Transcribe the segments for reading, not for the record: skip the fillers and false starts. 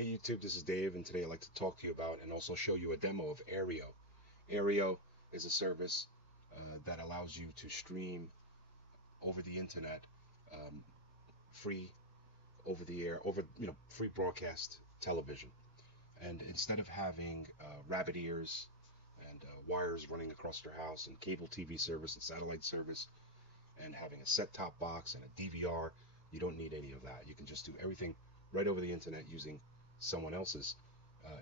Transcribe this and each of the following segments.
Hey YouTube, this is Dave, and today I'd like to talk to you about and also show you a demo of Aereo. Aereo is a service that allows you to stream over the internet, um, free over the air, over free broadcast television. And instead of having rabbit ears and wires running across your house and cable TV service and satellite service and having a set-top box and a DVR, you don't need any of that. You can just do everything right over the internet using someone else's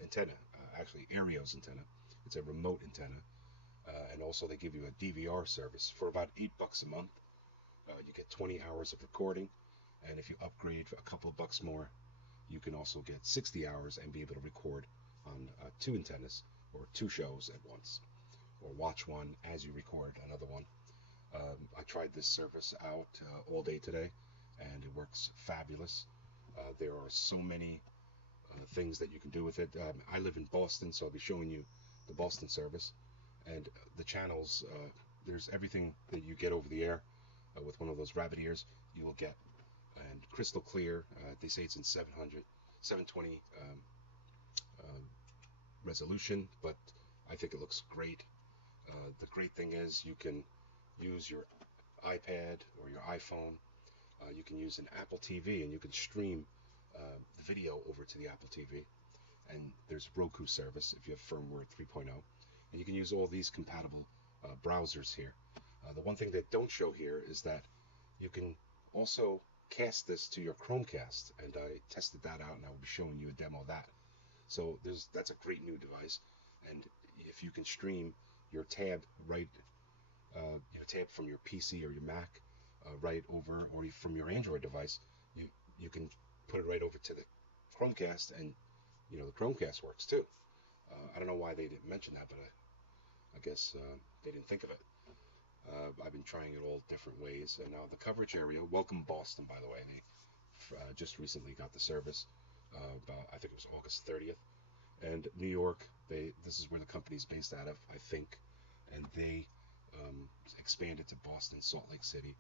antenna, actually Aereo's antenna. It's a remote antenna, and also they give you a DVR service for about $8 a month. You get 20 hours of recording, and if you upgrade for a couple of bucks more, you can also get 60 hours and be able to record on two antennas or two shows at once, or watch one as you record another one. I tried this service out all day today, and it works fabulous. There are so many things that you can do with it. I live in Boston, so I'll be showing you the Boston service. And the channels, there's everything that you get over the air with one of those rabbit ears, you will get. And crystal clear. They say it's in 720 resolution, but I think it looks great. The great thing is you can use your iPad or your iPhone. You can use an Apple TV and you can stream the video over to the Apple TV. And there's Roku service if you have firmware 3.0. And you can use all these compatible browsers here. The one thing they don't show here is that you can also cast this to your Chromecast, and I tested that out, and I will be showing you a demo of that. So that's a great new device, and if you can stream your tab tab from your PC or your Mac right over, or from your Android device, you can put it right over to the Chromecast, and the Chromecast works too. I don't know why they didn't mention that, but I guess they didn't think of it. I've been trying it all different ways. And now the coverage area, welcome Boston, by the way. They just recently got the service, I think it was August 30th. And New York, this is where the company's based out of, I think. And they expanded to Boston, Salt Lake City,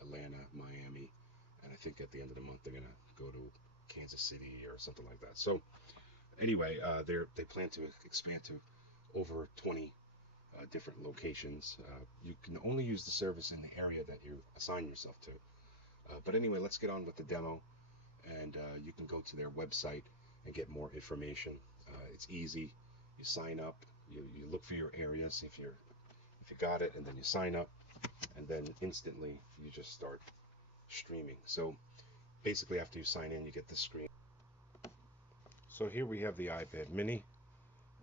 Atlanta, Miami, and I think at the end of the month they're gonna go to Kansas City or something like that. So anyway, they plan to expand to over 20 different locations. You can only use the service in the area that you assign yourself to. But anyway, let's get on with the demo, and you can go to their website and get more information. It's easy. You sign up. You look for your area, see if you got it, and then you sign up, and then instantly you just start streaming. So basically, after you sign in, you get this screen. So here we have the iPad mini,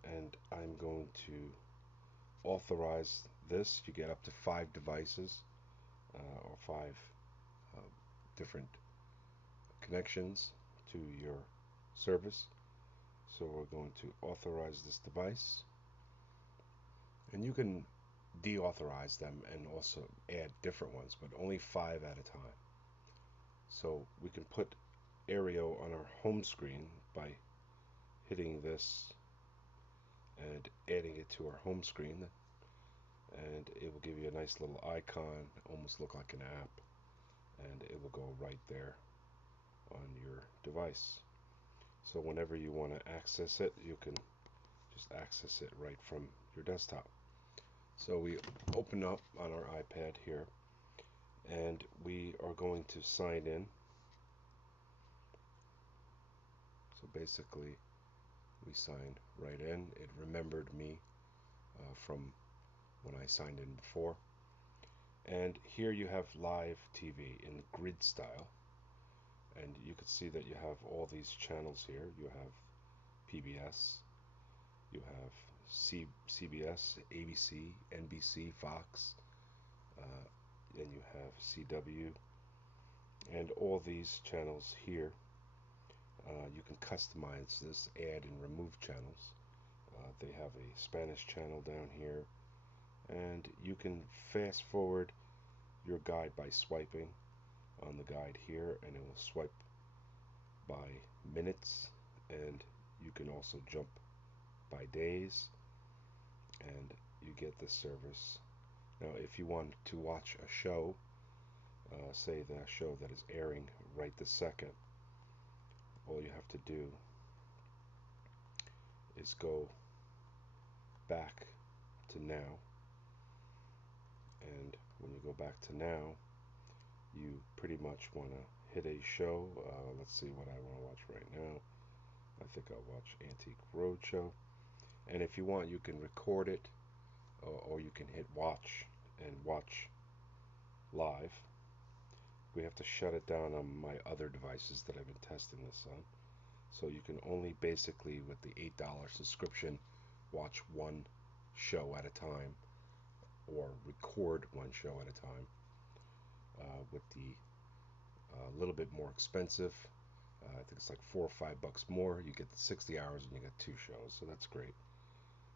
and I'm going to authorize this. You get up to 5 devices or 5 different connections to your service. So we're going to authorize this device, and you can deauthorize them and also add different ones, but only 5 at a time. So we can put Aereo on our home screen by hitting this and adding it to our home screen, and it will give you a nice little icon, almost look like an app, and it will go right there on your device. So whenever you want to access it, you can just access it right from your desktop. So we open up on our iPad here, and we are going to sign in. So basically we sign right in. It remembered me from when I signed in before. And here you have live TV in grid style, and you can see that you have all these channels here. You have PBS, you have CBS, ABC, NBC, Fox, and you have CW, and all these channels here. You can customize this, add and remove channels. They have a Spanish channel down here, and you can fast forward your guide by swiping on the guide here, and it will swipe by minutes, and you can also jump by days, and you get this service. Now if you want to watch a show, say the show that is airing right this second, all you have to do is go back to now, and when you go back to now, you pretty much want to hit a show. Let's see what I want to watch right now. I think I'll watch Antique Roadshow, and if you want, you can record it, or you can hit watch and watch live. We have to shut it down on my other devices that I've been testing this on. So you can only basically, with the $8 subscription, watch one show at a time, or record one show at a time. With the little bit more expensive, I think it's like $4 or $5 more, you get the 60 hours and you get 2 shows, so that's great.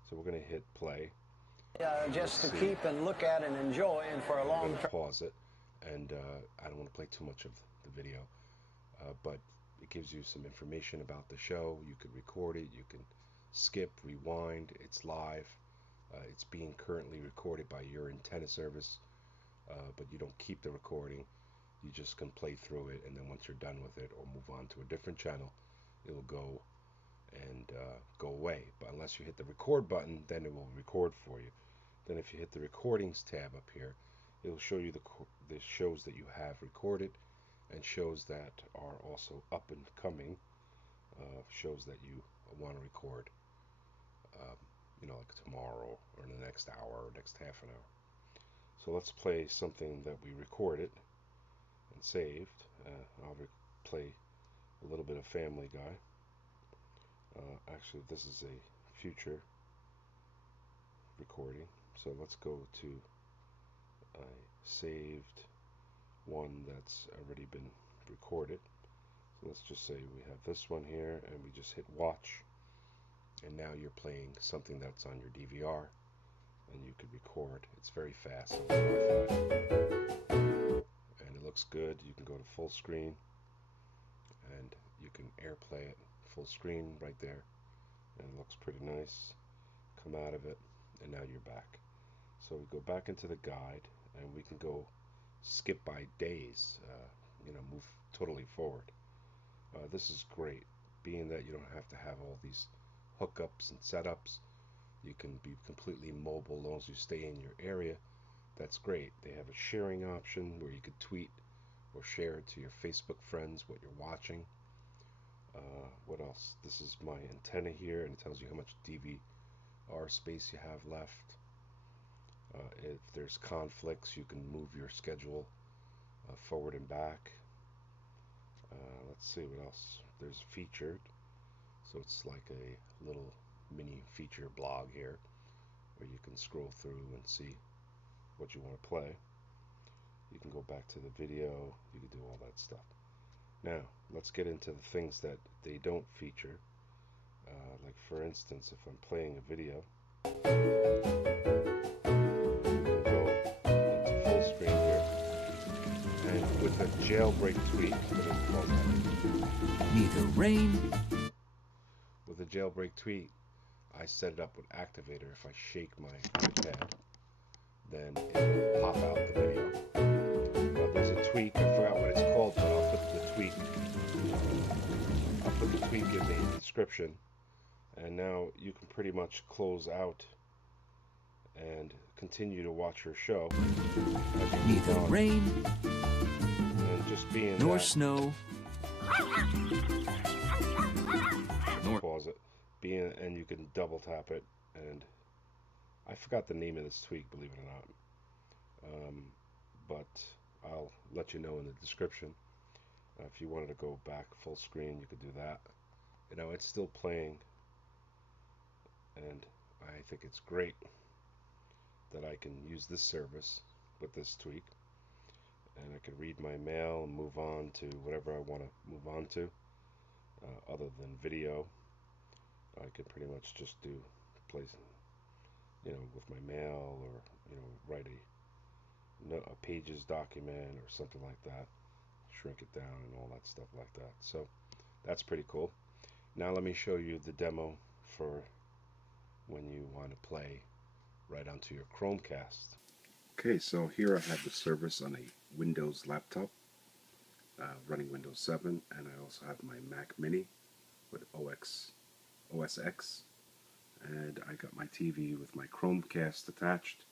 So we're going to hit play. Just to keep and look at and enjoy, and for a long time. Pause it, and I don't want to play too much of the video, but it gives you some information about the show. You can record it, you can skip, rewind. It's live. It's being currently recorded by your antenna service, but you don't keep the recording. You just can play through it, and then once you're done with it or move on to a different channel, it will go and go away. But unless you hit the record button, then it will record for you. Then if you hit the recordings tab up here, it will show you the shows that you have recorded, and shows that are also up and coming, shows that you want to record, like tomorrow or in the next hour or next half an hour. So let's play something that we recorded and saved. I'll play a little bit of Family Guy. Actually, this is a future recording. So let's go to a saved one that's already been recorded. So let's just say we have this one here, and we just hit watch, and now you're playing something that's on your DVR, and you could record. It's very fast over Wi-Fi, and it looks good. You can go to full screen, and you can AirPlay it full screen right there, and it looks pretty nice. Come out of it, and now you're back. So we go back into the guide, and we can go skip by days, move totally forward. This is great, being that you don't have to have all these hookups and setups. You can be completely mobile as long as you stay in your area. That's great. They have a sharing option where you could tweet or share it to your Facebook friends what you're watching. What else? This is my antenna here, and it tells you how much DVR space you have left. If there's conflicts, you can move your schedule forward and back. Let's see what else. There's featured, so it's like a little mini feature blog here where you can scroll through and see what you want to play. You can go back to the video, you can do all that stuff. Now let's get into the things that they don't feature. Like for instance, if I'm playing a video, with a jailbreak tweak. Neither rain. With a jailbreak tweak, I set it up with Activator. If I shake my iPad, then it will pop out the video. There's a tweak. I forgot what it's called, but I'll put the tweak. I'll put the tweak in the description. And now you can pretty much close out and continue to watch your show. Neither rain just being nor snow nor pause it, and you can double tap it, and I forgot the name of this tweak, believe it or not, but I'll let you know in the description. If you wanted to go back full screen, you could do that. It's still playing, and I think it's great that I can use this service with this tweak, and I can read my mail and move on to whatever I want to move on to. Other than video, I can pretty much just do place, with my mail, or write a pages document or something like that, shrink it down and all that stuff like that. So that's pretty cool. Now let me show you the demo for when you want to play right onto your Chromecast. Okay, so here I have the service on a Windows laptop running Windows 7, and I also have my Mac Mini with OS X, and I got my TV with my Chromecast attached,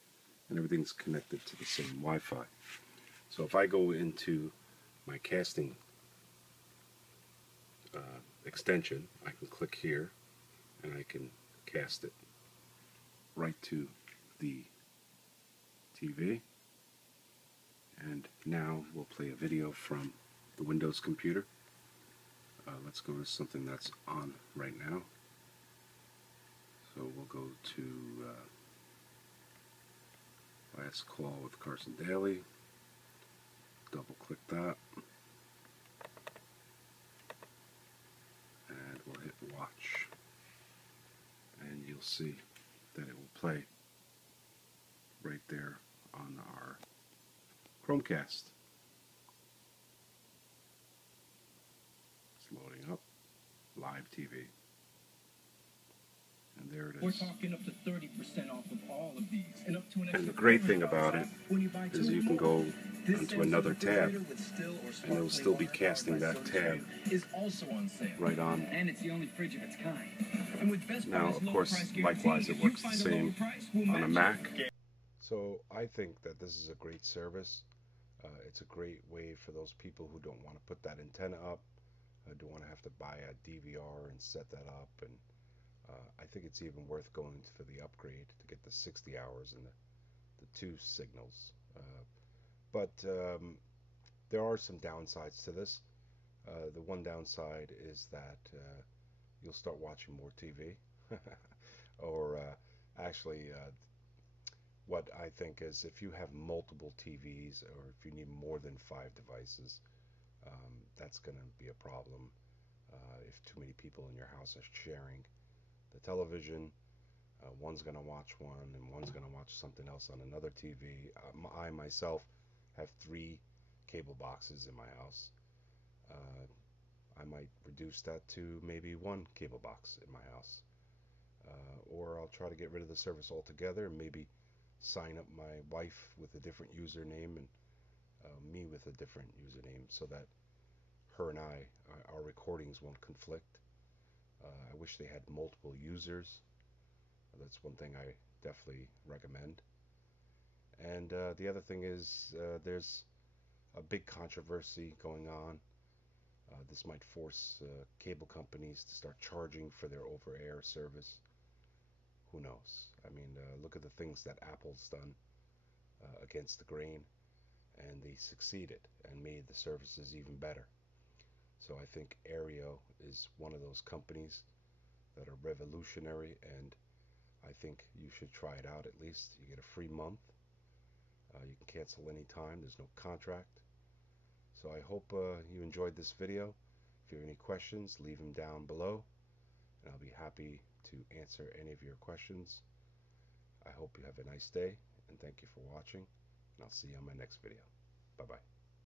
and everything's connected to the same Wi-Fi. So if I go into my casting extension, I can click here and I can cast it right to the TV. And now we'll play a video from the Windows computer. Let's go to something that's on right now. So we'll go to Last Call with Carson Daly. Double click that. And we'll hit watch. And you'll see that it will play right there on our Chromecast. It's loading up. Live TV. And there it is. We're talking up to 30% off of all of these. And up to an And the great thing about it is you can go onto another tab and it'll still be casting that tab is also on sale. right on. And it's the only fridge of its kind. And with best Now, price, of low course, price likewise, guarantee, it if you works the find a lower same price, we'll on a match Mac. it. So I think that this is a great service. It's a great way for those people who don't want to put that antenna up, don't want to have to buy a DVR and set that up. And I think it's even worth going for the upgrade to get the 60 hours and the two signals. But there are some downsides to this. The one downside is that you'll start watching more TV. Or actually, what I think is if you have multiple TVs or if you need more than 5 devices, that's going to be a problem. If too many people in your house are sharing the television, one's going to watch one and one's going to watch something else on another TV. I myself have 3 cable boxes in my house. I might reduce that to maybe 1 cable box in my house. Or I'll try to get rid of the service altogether and maybe sign up my wife with a different username and me with a different username so that her and our recordings won't conflict. I wish they had multiple users. That's one thing I definitely recommend. And the other thing is there's a big controversy going on. This might force cable companies to start charging for their over-air service. Who knows? I mean, look at the things that Apple's done against the grain, and they succeeded and made the services even better. So I think Aereo is one of those companies that are revolutionary, and I think you should try it out at least. You get a free month. You can cancel anytime. There's no contract. So I hope you enjoyed this video. If you have any questions, leave them down below, and I'll be happy to answer any of your questions. I hope you have a nice day, and thank you for watching, and I'll see you on my next video. Bye-bye.